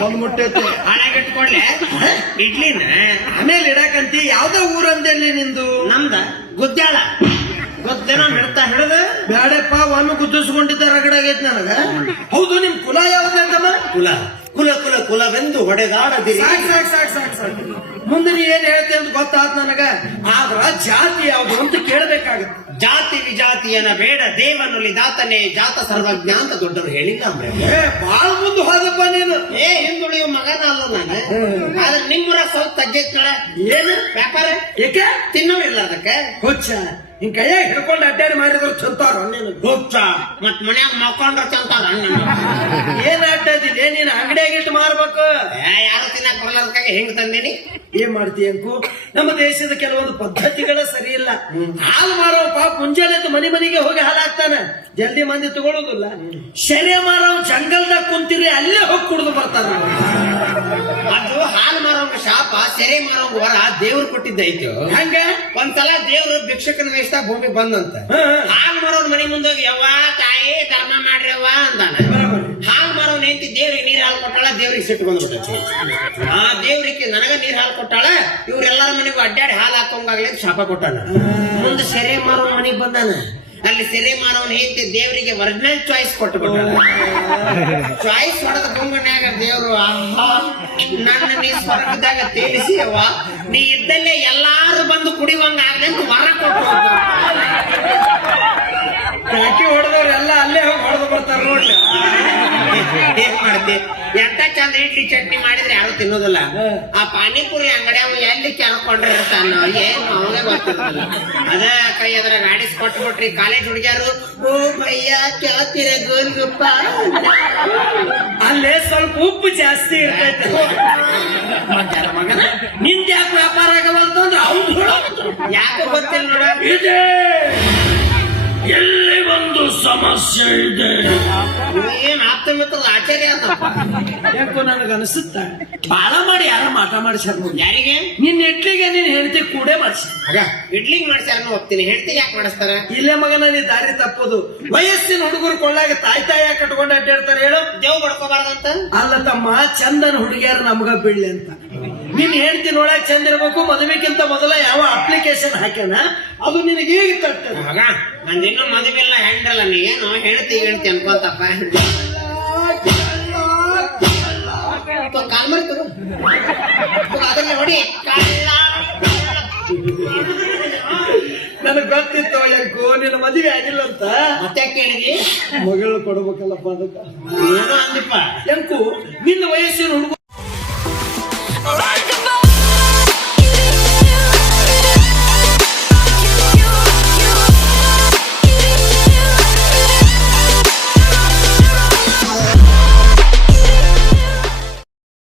ಬಂದ್ ಮುಟ್ಟೈತೆ. ಹಣೆಗೆ ಇಟ್ಕೊಡ್ಲೆ ಇಡ್ಲಿನ? ಆಮೇಲೆ ಇಡಕಂತಿ ಯಾವ್ದೋ ಊರಂದಲ್ಲಿ ನಿಂದು? ನಮ್ದ? ಗುದ್ದಾಳ ಗೊತ್ತೇನ ಹಿಡ್ತಾ ಹಿಡದ ಬ್ಯಾಡಪ್ಪ ಒಮ್ಮೆ ಗುದ್ದಿಸ್ಕೊಂಡಿದ್ದ ರಗಡಾಗೈತಿ ನನಗ. ಹೌದು ನಿಮ್ ಕುಲ ಯಾವ್ದಂತಮ್ಮ ಕುಲ. ಕುಲ ಕುಲ ಕುಲವೆಂದು ಹೊಡೆದಾಡದಿರಿ ಸಾಕ್ ಸಾಕ್ ಸಾಕ್ ಸಾಕ್ ಸಾಕ್. ಮುಂದೆ ನೀ ಏನ್ ಹೇಳ್ತಿ ಅಂತ ಗೊತ್ತಾತ್ ನನಗ. ಆದ್ರ ಜಾತಿ ಯಾವ್ದು ಅಂತ ಕೇಳ್ಬೇಕಾಗತ್ತೆ. ಜಾತಿ ವಿಜಾತಿಯನ ಬೇಡ ದೇವನಲ್ಲಿ ದಾತನೇ ಜಾತ ಸರ್ವಜ್ಞ ಅಂತ ದೊಡ್ಡವರು ಹೇಳಿಲ್ಲ ಬಾಳ ಮುಂದೆ ಹೋದಪ್ಪ ನೀನು. ಏ ಹಿಂದುಳಿಯುವ ಮಗನ ಅಲ್ಲ ನಾನು. ಆದ್ರೆ ನಿಮ್ಮೂರ ಸ್ವಲ್ಪ ತಗ್ಗೈತ್ ಏನು? ವ್ಯಾಪಾರ? ಏಕೆ? ತಿನ್ನೋರಿಲ್ಲ ಅದಕ್ಕೆ. ಹುಚ್ಚ. ಹಿಂಗ್ ಕೈಯಾಗ ಹಿಡ್ಕೊಂಡು ಅಡ್ಡಾಡಿ ಮಾಡಿದ್ರು ಚಂತಾರ ನೀನು ಹುಚ್ಚ. ಮತ್ ಮನ್ಯಾಗ ಮಕ್ಕೊಂಡ್ರ ಚಂತಾರ ಏನ್ ಅಡ್ಡದಿದೆ ನೀನ್ ಅಂಗಡಿಯಾಗಿಟ್ಟು ಮಾರ್ಬೇಕು. ಯಾರು ತಿನ್ನಕ್ ಬರಲಾರ್ದಕ್ಕಾಗಿ ಹೆಂಗ್ ತಂದೇನಿ? ಏನ್ ಮಾಡ್ತೀಯ ಅಂಕು? ನಮ್ಮ ದೇಶದ ಕೆಲವೊಂದು ಪದ್ಧತಿಗಳ ಸರಿ ಇಲ್ಲ. ಹಾಲು ಮಾರೋ ಪಾಪ ಮುಂಜಾನೆ ಮನೆ ಮನೆಗೆ ಹೋಗಿ ಹಾಲು ಹಾಕ್ತಾನ. ಜಲ್ದಿ ಮಂದಿ ತಗೊಳ್ಳೋದಿಲ್ಲ ಶೆರೆ ಮಾರೋ ಜಂಗಲ್ದಾಗ ಕುಂತಿರಿ ಅಲ್ಲೇ ಹೋಗಿ ಕುಡಿದು ಬರ್ತಾನ. ಶಾಪ ಸೆರೆ ಮಾರೋಂಗ ವರ ದೇವ್ರು ಕೊಟ್ಟಿದ್ದೈತು ಹಂಗ? ಒಂದ್ಸಲ ದೇವ್ರ ಭಿಕ್ಷಕನ ವೇಷ ಭೂಮಿ ಬಂದಂತ. ಹಾಲ್ ಮಾರೋನ್ ಮನೆ ಮುಂದೋಗಿ ಯವ್ವ ತಾಯಿ ಧರ್ಮ ಮಾಡ್ರವ್ವ ಅಂದಾನ. ಹಾಲ್ ಮಾರೋನ್ ಹೆಂಡತಿ ದೇವ್ರಿಗೆ ನೀರ್ ಹಾಲು ಕೊಟ್ಟಾಳ ದೇವ್ರಿಗೆ ಸಿಟ್ಟು ಬಂದ್ಬಿಟ್ಟೈತಿ. ಆ ದೇವ್ರಿಗೆ ನನಗ ನೀರ್ ಹಾಲು ಕೊಟ್ಟಾಳ ಇವ್ರೆಲ್ಲಾರ ಮನೆಗೂ ಅಡ್ಡಾಡಿ ಹಾಲು ಹಾಕೋಂಗಾಗ್ಲಿ ಶಾಪ ಕೊಟ್ಟಾನ. ಮುಂದೆ ಸೆರೆ ಮಾರೋನ್ ಮನೆಗ್ ಬಂದಾನ. ಅಲ್ಲಿ ಸೆರೆ ಮಾಡೋನ್ ಹೇಳ್ತಿ ದೇವರಿಗೆ ಒರಿಜಿನಲ್ ಚಾಯ್ಸ್ ಕೊಟ್ಟು ಚಾಯ್ಸ್ ಹೊಡೆದ ಗುಂಗನ್ಯಾಗ ದೇವ್ರು ನನ್ನ ನೀ ಸ್ವರ್ಗದಾಗ ತೇಲಿಸಿ ಅವ್ವ ನೀ ಇದ್ದಲ್ಲೇ ಎಲ್ಲಾರು ಬಂದು ಕುಡಿಯುವಂಗ ಆಗ್ಲಿ ಅಂತ ವರ ಕೊಟ್ಟು ಹೋದ್ರು. ಟಾಕಿ ಹೊಡೆದವ್ರು ಎಲ್ಲ ಅಲ್ಲೇ ಹೋಗಿ ಹೊಡೆದು ಬರ್ತಾರ ನೋಡ್ರಿ ಮಾಡ್ತಿ ಎಂತ ಚಂದ ಇಡ್ಲಿ ಚಟ್ನಿ ಮಾಡಿದ್ರೆ ಯಾರು ತಿನ್ನೋದಿಲ್ಲ. ಆ ಪಾನಿಪುರಿ ಅಂಗಡಿ ಅವ್ ಎಲ್ಲಿ ಕೆಲ್ಕೊಂಡ್ರೆ ಇರ್ತಾನ ಏನು ಅವನೇ ಗೊತ್ತಿರಲ್ಲ ಅದ ಕೈ ಅದ್ರ ಗಾಡಿ ಕೊಟ್ಬಿಟ್ರಿ. ಕಾಲೇಜ್ ಹುಡುಗಿಯರು ಓ ಭಯ್ಯ ಕೇಳ್ತೀರ ಗೋಲ್ಗುಪ್ಪ ಅಲ್ಲೇ ಸ್ವಲ್ಪ ಉಪ್ಪು ಜಾಸ್ತಿ ಇರ್ತೈತೆ. ನಿಂದ ಯಾಕೆ ವ್ಯಾಪಾರ ಆಗವಲ್ತು ಅಂದ್ರೆ ಅವ್ನು ಯಾಕೆ ಗೊತ್ತಿಲ್ಲ ನೋಡ. ಇದೆ. ಎಲ್ಲಿ ಒಂದು ಸಮಸ್ಯೆ ಇದೆ. ಏನ್ ಆಪ್ತ ಮಿತ್ರ ಆಚಾರ್ಯ ಅಂತಪ್ಪ? ಯಾಕೋ ನನಗೆ ಅನಿಸುತ್ತ ಬಾಳ ಮಾಡಿ ಯಾರ ಮಾಟ ಮಾಡಿಸ್ಯಾರ ನೋಡಿ. ಯಾರಿಗೆ? ನಿನ್ನ ಇಡ್ಲಿಗೆ ನೀನ್ ಹೆಂಡತಿ ಕೂಡೆ ಮಾಡಿಸಿ ಇಡ್ಲಿಗೆ ಮಾಡ್ಸ್ಯಾರ ಹೋಗ್ತೀನಿ. ಹೆಂಡತಿ ಯಾಕೆ ಮಾಡಿಸ್ತಾರ? ಇಲ್ಲೇ ಮಗನ ನೀ ದಾರಿ ತಪ್ಪೋದು. ವಯಸ್ಸಿನ ಹುಡುಗರು ಕೊಳ್ಳಾಗ ತಾಯಿ ತಾಯಿ ಕಟ್ಕೊಂಡು ಅಡ್ಡಾಡ್ತಾರೆ ಹೇಳು? ದೇವ್ ಬಡ್ಕೋಬಾರ್ದಂತ? ಅಲ್ಲ ತಮ್ಮ ಚಂದನ ಹುಡುಗಿಯರು ನಮ್ಗ ಬೀಳ್ಲಿ ಅಂತ. ನೀನ್ ಹೇಳ್ತಿ ನೋಡಕ್ ಚಂದ ಇರ್ಬೇಕು ಮದುವೆಕ್ಕಿಂತ ಮೊದಲ ಯಾವ ಅಪ್ಲಿಕೇಶನ್ ಹಾಕ್ಯಾನ ಅದು ನಿನಗೆ ಈಗ ತಟ್ಟದ ಮಗ ನಂದು ಇನ್ನು ಮದುವೆ ಇಲ್ಲ ಹ್ಯಾಂಡಲ್ ನೀ ಏನು ಹೇಳ್ತಿ ಹೇಳ್ತಿ ಅನ್ಕೊಂತಪ್ಪ ಕಾಲ್ ಅದನ್ನ ನೋಡಿ. ನನಗ್ ಗೊತ್ತಿತ್ತು ಯಾಕೋ ನಿನ್ನ ಮದುವೆ ಆಗಿಲ್ಲ ಅಂತ. ಮತ್ತೆ ಕೇಳಿದಿ ಮಗಳು ಕೊಡ್ಬೇಕಲ್ಲಪ್ಪ ಅದಕ್ಕೆ. ಏನೋ ಅಂದಿಪ್ಪ. ಎಂಕು ನಿನ್ನ ವಯಸ್ಸಿನ ಹುಡುಗ